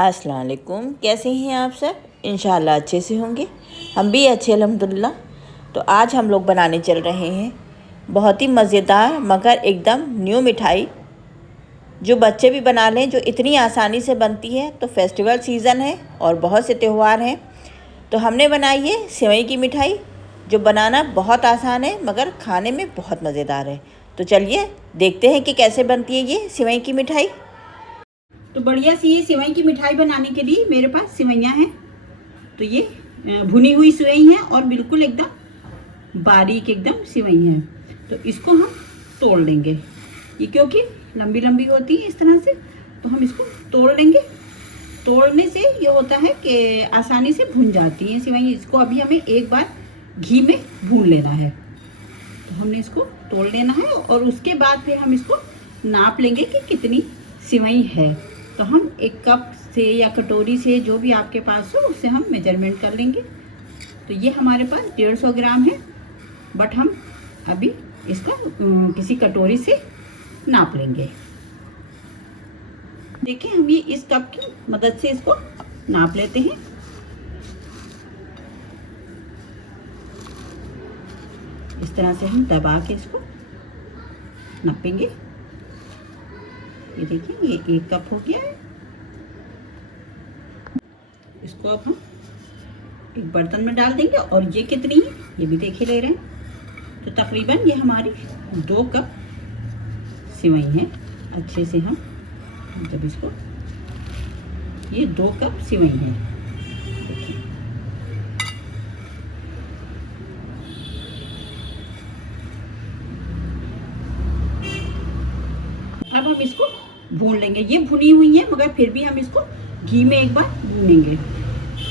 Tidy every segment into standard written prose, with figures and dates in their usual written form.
अस्सलाम वालेकुम। कैसे हैं आप सब? इंशाल्लाह अच्छे से होंगे। हम भी अच्छे अल्हम्दुलिल्लाह। तो आज हम लोग बनाने चल रहे हैं बहुत ही मज़ेदार मगर एकदम न्यू मिठाई, जो बच्चे भी बना लें, जो इतनी आसानी से बनती है। तो फेस्टिवल सीज़न है और बहुत से त्यौहार हैं, तो हमने बनाई है सेवई की मिठाई, जो बनाना बहुत आसान है मगर खाने में बहुत मज़ेदार है। तो चलिए देखते हैं कि कैसे बनती है ये सेवई की मिठाई। तो बढ़िया सी ये सेवई की मिठाई बनाने के लिए मेरे पास सेवइयाँ हैं। तो ये भुनी हुई सेवई है और बिल्कुल एकदम बारीक एकदम सेवई है। तो इसको हम तोड़ लेंगे, ये क्योंकि लंबी लंबी होती है इस तरह से, तो हम इसको तोड़ लेंगे। तोड़ने से ये होता है कि आसानी से भुन जाती है सेवई। इसको अभी हमें एक बार घी में भून लेना है। तो हमने इसको तोड़ लेना है और उसके बाद फिर हम इसको नाप लेंगे कि कितनी सेवई है। तो हम एक कप से या कटोरी से, जो भी आपके पास हो, उससे हम मेजरमेंट कर लेंगे। तो ये हमारे पास 150 ग्राम है, बट हम अभी इसका किसी कटोरी से नाप लेंगे। देखिए, हम ये इस कप की मदद से इसको नाप लेते हैं। इस तरह से हम दबा के इसको नापेंगे। ये देखिए, ये 1 कप हो गया है। इसको अब हम एक बर्तन में डाल देंगे और ये कितनी है ये भी देख ही ले रहे हैं। तो तकरीबन ये हमारी 2 कप सेवई है। अच्छे से हम जब इसको, ये 2 कप सेवई है, देखिए। अब हम इसको भून लेंगे। ये भुनी हुई है मगर फिर भी हम इसको घी में एक बार भूनेंगे।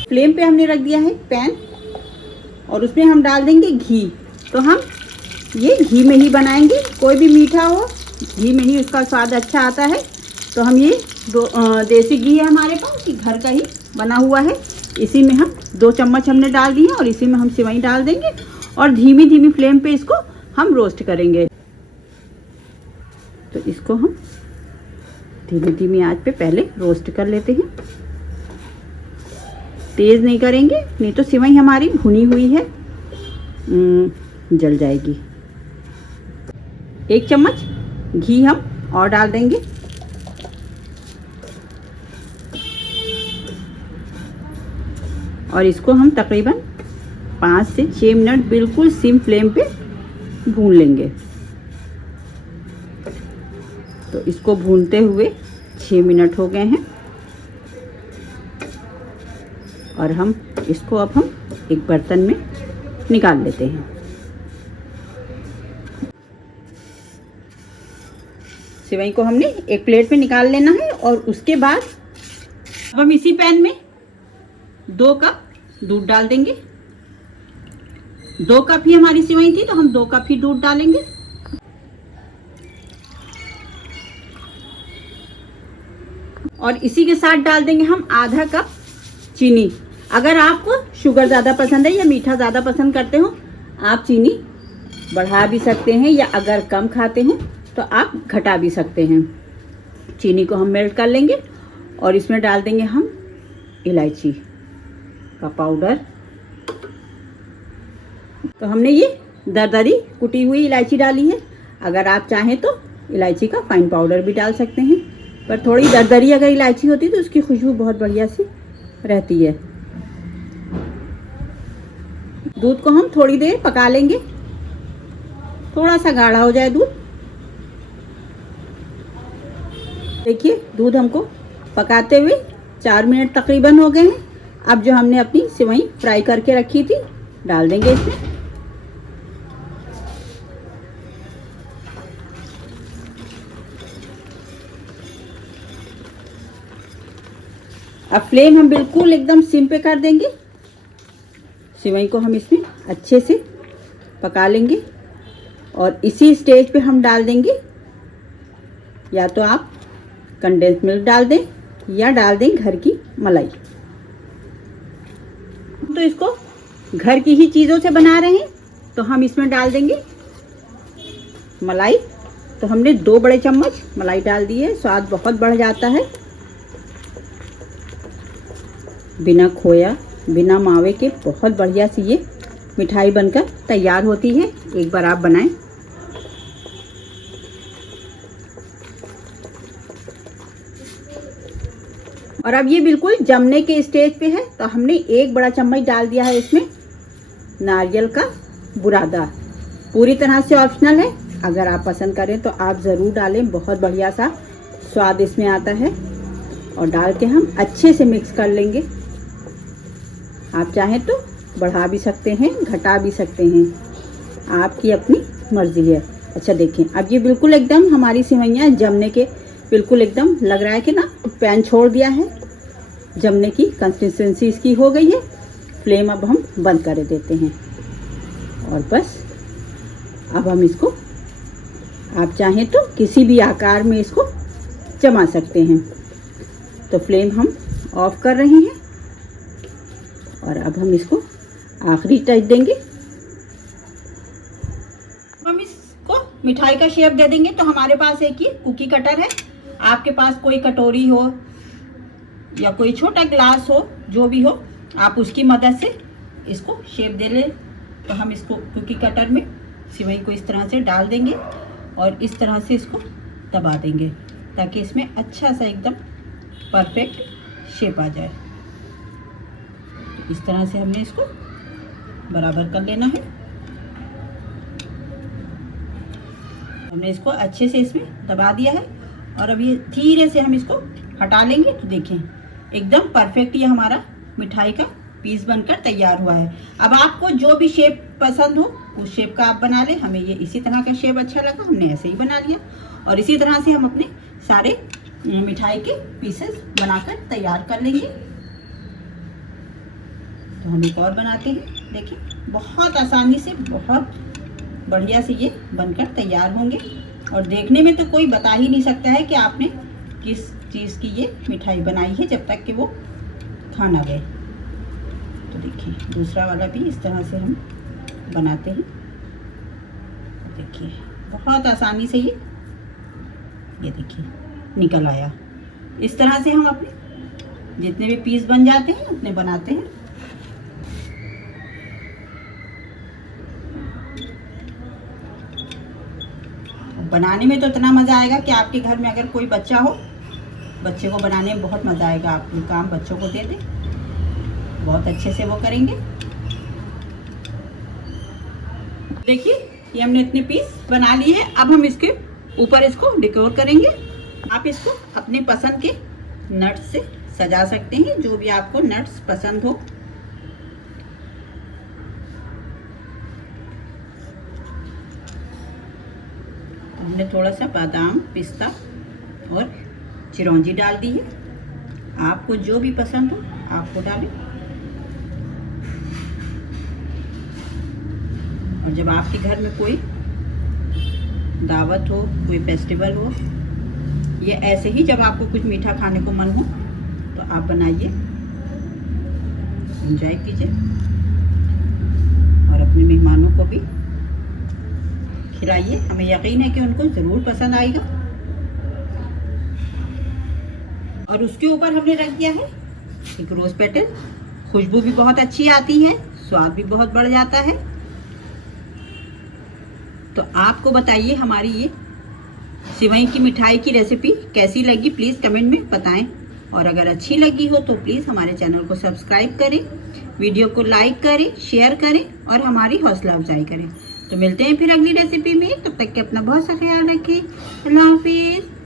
फ्लेम पे हमने रख दिया है पैन और उसमें हम डाल देंगे घी। तो हम ये घी में ही बनाएंगे। कोई भी मीठा हो, घी में ही उसका स्वाद अच्छा आता है। तो हम ये देसी घी है हमारे पास, ये घर का ही बना हुआ है। इसी में हम 2 चम्मच हमने डाल दिए और इसी में हम सेवई डाल देंगे और धीमी धीमी फ्लेम पे इसको हम रोस्ट करेंगे। तो इसको हम धीमी धीमी आंच पे पहले रोस्ट कर लेते हैं। तेज़ नहीं करेंगे, नहीं तो सेवई हमारी भुनी हुई है, जल जाएगी। 1 चम्मच घी हम और डाल देंगे। और इसको हम तकरीबन 5 से 6 मिनट बिल्कुल सिम फ्लेम पे भून लेंगे। तो इसको भूनते हुए 6 मिनट हो गए हैं और हम इसको अब हम एक बर्तन में निकाल लेते हैं। सेवई को हमने एक प्लेट में निकाल लेना है और उसके बाद अब हम इसी पैन में 2 कप दूध डाल देंगे। 2 कप ही हमारी सेवई थी, तो हम 2 कप ही दूध डालेंगे। और इसी के साथ डाल देंगे हम आधा कप चीनी। अगर आपको शुगर ज़्यादा पसंद है या मीठा ज़्यादा पसंद करते हो, आप चीनी बढ़ा भी सकते हैं, या अगर कम खाते हैं तो आप घटा भी सकते हैं। चीनी को हम मेल्ट कर लेंगे और इसमें डाल देंगे हम इलायची का पाउडर। तो हमने ये दरदरी कुटी हुई इलायची डाली है। अगर आप चाहें तो इलायची का फाइन पाउडर भी डाल सकते हैं, पर थोड़ी दरदरी अगर इलायची होती तो उसकी खुशबू बहुत बढ़िया सी रहती है। दूध को हम थोड़ी देर पका लेंगे, थोड़ा सा गाढ़ा हो जाए दूध। देखिए, दूध हमको पकाते हुए 4 मिनट तकरीबन हो गए हैं। अब जो हमने अपनी सेवई फ्राई करके रखी थी डाल देंगे इसमें। अब फ्लेम हम बिल्कुल एकदम सिम पे कर देंगे। सेवई को हम इसमें अच्छे से पका लेंगे और इसी स्टेज पे हम डाल देंगे, या तो आप कंडेंस मिल्क डाल दें या डाल दें घर की मलाई। तो इसको घर की ही चीज़ों से बना रहे हैं, तो हम इसमें डाल देंगे मलाई। तो हमने 2 बड़े चम्मच मलाई डाल दी है, स्वाद बहुत बढ़ जाता है। बिना खोया बिना मावे के बहुत बढ़िया सी ये मिठाई बनकर तैयार होती है। एक बार आप बनाएं। और अब ये बिल्कुल जमने के स्टेज पे है, तो हमने 1 बड़ा चम्मच डाल दिया है इसमें नारियल का बुरादा। पूरी तरह से ऑप्शनल है, अगर आप पसंद करें तो आप ज़रूर डालें, बहुत बढ़िया सा स्वाद इसमें आता है। और डाल के हम अच्छे से मिक्स कर लेंगे। आप चाहें तो बढ़ा भी सकते हैं, घटा भी सकते हैं, आपकी अपनी मर्जी है। अच्छा देखें, अब ये बिल्कुल एकदम हमारी सेवइयाँ जमने के बिल्कुल एकदम लग रहा है कि ना पैन छोड़ दिया है, जमने की कंसिस्टेंसी इसकी हो गई है। फ्लेम अब हम बंद कर देते हैं और बस अब हम इसको, आप चाहें तो किसी भी आकार में इसको जमा सकते हैं। तो फ्लेम हम ऑफ कर रहे हैं और अब हम इसको आखिरी टच देंगे। हम इसको मिठाई का शेप दे देंगे। तो हमारे पास एक ही कुकी कटर है, आपके पास कोई कटोरी हो या कोई छोटा ग्लास हो, जो भी हो, आप उसकी मदद से इसको शेप दे लें। तो हम इसको कुकी कटर में सेवई को इस तरह से डाल देंगे और इस तरह से इसको दबा देंगे ताकि इसमें अच्छा सा एकदम परफेक्ट शेप आ जाए। तो इस तरह से हमने इसको बराबर कर लेना है। हमने इसको अच्छे से इसमें दबा दिया है और अब ये धीरे से हम इसको हटा लेंगे। तो देखें एकदम परफेक्ट ये हमारा मिठाई का पीस बनकर तैयार हुआ है। अब आपको जो भी शेप पसंद हो उस शेप का आप बना लें। हमें ये इसी तरह का शेप अच्छा लगा, हमने ऐसे ही बना लिया। और इसी तरह से हम अपने सारे मिठाई के पीसेस बनाकर तैयार कर लेंगे। तो हम एक और बनाते हैं। देखिए बहुत आसानी से, बहुत बढ़िया से ये बनकर तैयार होंगे और देखने में तो कोई बता ही नहीं सकता है कि आपने किस चीज़ की ये मिठाई बनाई है जब तक कि वो खा ना गए। तो देखिए दूसरा वाला भी इस तरह से हम बनाते हैं। देखिए बहुत आसानी से ये देखिए निकल आया। इस तरह से हम अपने जितने भी पीस बन जाते हैं उतने बनाते हैं। बनाने में तो इतना मज़ा आएगा कि आपके घर में अगर कोई बच्चा हो, बच्चे को बनाने में बहुत मज़ा आएगा। आप ये काम बच्चों को दे दें, बहुत अच्छे से वो करेंगे। देखिए ये हमने इतने पीस बना लिए हैं। अब हम इसके ऊपर इसको डेकोर करेंगे। आप इसको अपने पसंद के नट्स से सजा सकते हैं, जो भी आपको नट्स पसंद हो। हमने थोड़ा सा बादाम, पिस्ता और चिरौंजी डाल दी है। आपको जो भी पसंद हो आपको डालें। और जब आपके घर में कोई दावत हो, कोई फेस्टिवल हो, ये ऐसे ही जब आपको कुछ मीठा खाने को मन हो तो आप बनाइए, एंजॉय कीजिए और अपने मेहमानों को भी खिलाइए। हमें यकीन है कि उनको ज़रूर पसंद आएगा। और उसके ऊपर हमने रख दिया है एक रोज़ पेटल। खुशबू भी बहुत अच्छी आती है, स्वाद भी बहुत बढ़ जाता है। तो आपको बताइए हमारी ये सेवई की मिठाई की रेसिपी कैसी लगी, प्लीज़ कमेंट में बताएं। और अगर अच्छी लगी हो तो प्लीज़ हमारे चैनल को सब्सक्राइब करें, वीडियो को लाइक करें, शेयर करें और हमारी हौसला अफजाई करें। तो मिलते हैं फिर अगली रेसिपी में। तब तक के अपना बहुत सा ख्याल रखें। अल्लाह हाफिज़।